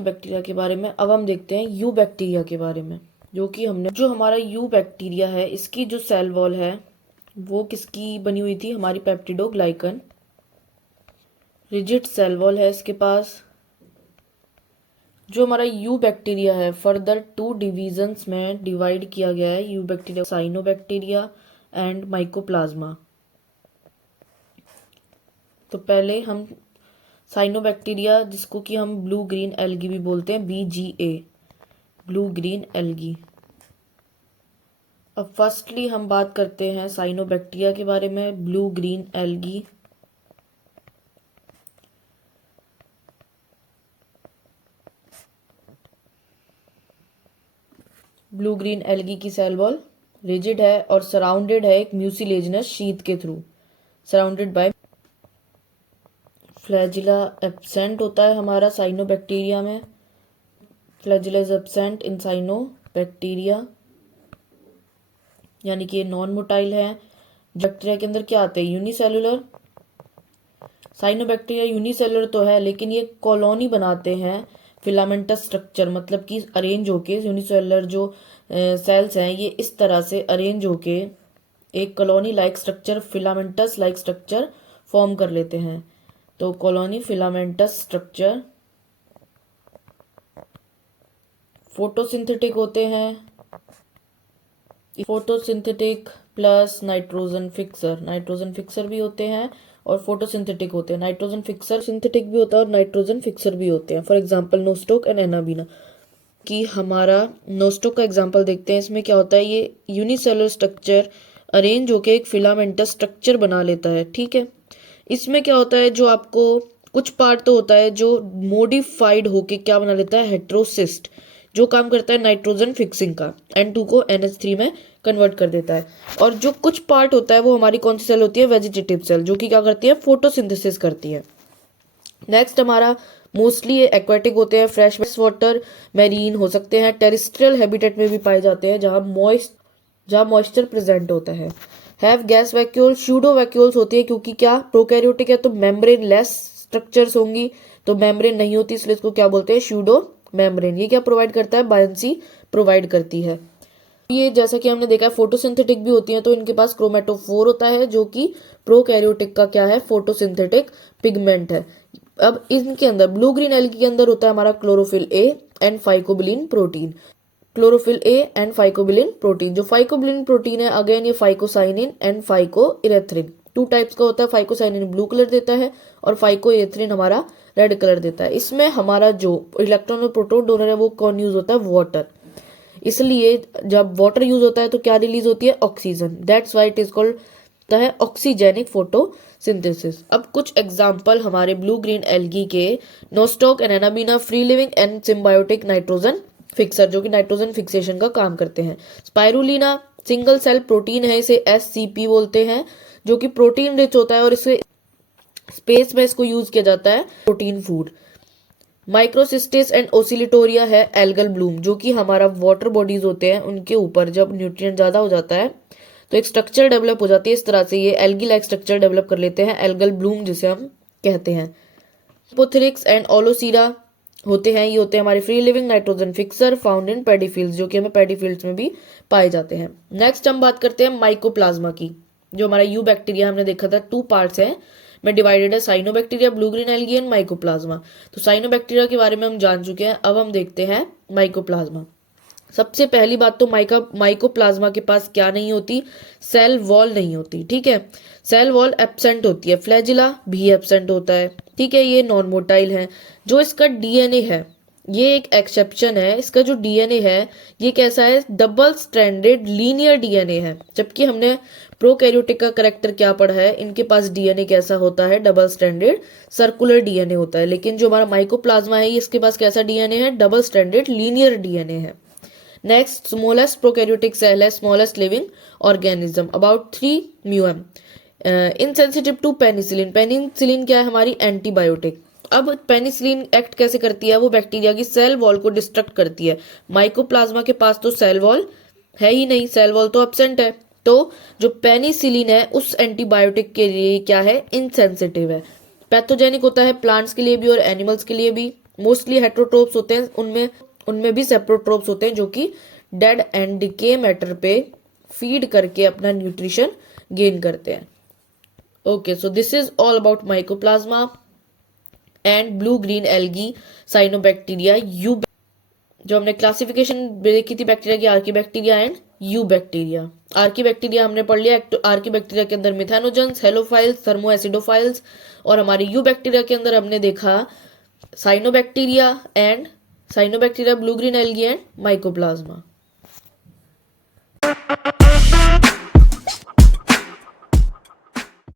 बाकी बैक्टीरिया के बारे में। अब हम देखते हैं यू बैक्टीरिया के बारे में, जो हमारा यू बैक्टीरिया है, इसकी जो सेल वॉल है वो किसकी बनी हुई थी, हमारी पेप्टिडोग्लाइकन। रिजिड सेल वॉल है इसके पास। जो हमारा यू बैक्टीरिया है फर्दर 2 डिविजन्स में डिवाइड किया गया है, you bacteria, cyanobacteria and mycoplasma. तो पहले हम साइनोबैक्टीरिया, जिसको कि हम ब्लू ग्रीन एल्गी भी बोलते हैं, BGA, ब्लू ग्रीन एल्गी। अब फर्स्टली हम बात करते हैं साइनोबैक्टीरिया के बारे में, blue green algae. Blue green algae की सेल वॉल रिजिड है और सराउंडेड है एक म्यूसिलेजिनस शीट के through, surrounded by flagella absent होता है हमारा साइनोबैक्टीरिया में। Flagella is absent in cyanobacteria, यानी कि ये नॉन मोटाइल है। बैक्टीरिया के अंदर क्या आते हैं, यूनिसेलुलर। साइनोबैक्टीरिया यूनिसेलुलर तो है, लेकिन ये कॉलोनी बनाते हैं फिलामेंटस स्ट्रक्चर, मतलब कि अरेंज होके यूनिसेलुलर जो सेल्स हैं ये इस तरह से अरेंज होके एक colony like structure, filamentous like structure form कर लेते हैं। तो कॉलोनी फिलामेंटस स्ट्रक्चर फोटोसिंथेटिक होते हैं, फोटोसिंथेटिक प्लस नाइट्रोजन फिक्सर भी होते हैं और फोटोसिंथेटिक होते हैं। नाइट्रोजन फिक्सर सिंथेटिक भी होता है और नाइट्रोजन फिक्सर भी होते हैं। For example Nostoc and anabaena कि हमारा नोस्टोक का एग्जांपल देखते हैं। इसमें क्या होता है, ये यूनिसेलुलर स्ट्रक्चर अरेंज होके एक फिलामेंटस स्ट्रक्चर बना लेता है। ठीक है, इसमें क्या होता है, जो आपको कुछ पार्ट तो होता है जो मॉडिफाइड होके क्या बना लेता है, हेट्रोसिस्ट, जो काम करता है नाइट्रोजन फिक्सिंग का, N2 को NH3 में कन्वर्ट कर देता है। और जो कुछ पार्ट होता है वो हमारी कौन सी सेल होती है, वेजिटेटिव सेल, जो कि क्या करती है, फोटोसिंथेसिस करती है। नेक्स्ट हमारा मोस्टली ये एक्वेटिक होते हैं, फ्रेश वाटर, मैरीन हो सकते हैं, टेरेस्ट्रियल हैबिटेट में भी पाए जाते हैं जहाँ मॉइस्चर प्रेजेंट होता है। Have gas vacuole, pseudo vacuoles होती है, क्योंकि क्या प्रोकैरियोटिक है तो मेम्ब्रेन लेस स्ट्रक्चर्स होंगी, तो मेम्ब्रेन नहीं होती, इसलिए इसको क्या बोलते हैं, स्यूडो मेम्ब्रेन। ये क्या प्रोवाइड करता है, बायंसी प्रोवाइड करती है। ये जैसा कि हमने देखा है फोटोसिंथेटिक भी होती है, तो इनके पास क्रोमेटोफोर होता है जो कि प्रोकैरियोटिक का क्या है, फोटोसिंथेटिक पिगमेंट है। अब इनके अंदर ब्लू ग्रीन एल्गी के अंदर होता है हमारा chlorophyll A and phycobilin protein. Chlorophyll A and phycobilin protein, जो फाइकोबिलिन प्रोटीन है अगेन ये फाइकोसाइनिन एंड फाइकोइरेथ्रिन, 2 टाइप्स का होता है। फाइकोसाइनिन ब्लू कलर देता है और फाइकोइरेथ्रिन हमारा रेड कलर देता है। इसमें हमारा जो इलेक्ट्रॉन और प्रोटॉन डोनर है वो कौन यूज होता है, वाटर। इसलिए जब वाटर यूज होता है तो क्या रिलीज होती है, oxygen. That's why it is called है ऑक्सीजेनिक फोटोसिंथेसिस। अब कुछ एग्जांपल हमारे ब्लू ग्रीन एल्गी के, Nostoc and anabaena, free living and symbiotic nitrogen fixer, जो कि नाइट्रोजन फिक्सेशन का काम करते हैं। स्पाइरुलिना सिंगल सेल प्रोटीन है, इसे SCP बोलते हैं, जो कि प्रोटीन रिच होता है और इसे स्पेस में इसको यूज किया जाता है प्रोटीन फूड। माइक्रोसिस्टिस एंड ओसिलिटोरिया है एल्गल ब्लूम, जो कि हमारा वाटर बॉडीज होते हैं उनके ऊपर जब न्यूट्रिएंट ज्यादा हो जाता है तो एक स्ट्रक्चर डेवलप हो जाती है, इस तरह से ये एल्गी लाइक स्ट्रक्चर डेवलप कर लेते हैं, एल्गल ब्लूम जिसे हम कहते हैं। पोथेरिक्स एंड ओलोसीरा होते हैं, ये होते हैं हमारे free living nitrogen fixer found in paddy fields, जो कि हमें पैडीफील्ड्स में भी पाए जाते हैं। नेक्स्ट हम बात करते हैं माइकोप्लाज्मा की। जो हमारा यू बैक्टीरिया हमने देखा था 2 पार्ट्स हैं में डिवाइडेड है, cyanobacteria, blue green algae and mycoplasma. तो साइनोबैक्टीरिया के बारे में हम जान चुके हैं, अब हम देखते हैं माइकोप्लाज्मा। सबसे पहली बात तो माइकोप्लाज्मा के पास क्या नहीं होती, सेल वॉल नहीं होती। ठीक है, सेल वॉल एब्सेंट होती है, फ्लैजिला भी एब्सेंट होता है। ठीक है, ये नॉन मोटाइल है। जो इसका DNA है ये एक एक्सेप्शन है, इसका जो DNA है ये कैसा है, डबल स्ट्रैंडेड लीनियर DNA है। जबकि हमने प्रोकैरियोटिक का करेक्टर क्या पढ़ा है, इनके पास DNA कैसा होता है, डबल स्ट्रैंडेड सर्कुलर DNA होता है। लेकिन जो हमारा माइकोप्लाज्मा है इसके पास कैसा DNA है, डबल स्ट्रैंडेड लीनियर DNA है। नेक्स्ट स्मॉलेस्ट प्रोकैरियोटिक सेल है, smallest living organism, about 3 μm, insensitive to penicillin. Penicillin क्या है, हमारी एंटीबायोटिक। अब पेनिसिलिन एक्ट कैसे करती है, वो बैक्टीरिया की सेल वॉल को डिस्ट्रक्ट करती है। माइकोप्लाज्मा के पास तो सेल वॉल है ही नहीं, सेल वॉल तो एब्सेंट है, तो जो पेनिसिलिन है उस एंटीबायोटिक के लिए क्या है, इनसेंसिटिव है। पैथोजेनिक होता है प्लांट्स के लिए भी और एनिमल्स के लिए भी। मोस्टली हेट्रोट्रोप्स होते हैं, उनमें उनमें भी सेप्रोट्रोप्स होते हैं जो कि डेड एंड डिके मैटर पे फीड करके अपना न्यूट्रिशन गेन करते हैं। Okay, so this is all about mycoplasma and blue green algae, cyanobacteria, you, जो हमने क्लासिफिकेशन देखी थी बैक्टीरिया की, archaebacteria and you bacteria. Archaebacteria हमने पढ़ लिया, आर्कीबैक्टीरिया के अंदर मिथेनोजेंस, हेलोफाइल्स, थर्मोएसिडोफाइल्स, और हमारे यू बैक्टीरिया के अंदर हमने देखा cyanobacteria, blue green algae and mycoplasma.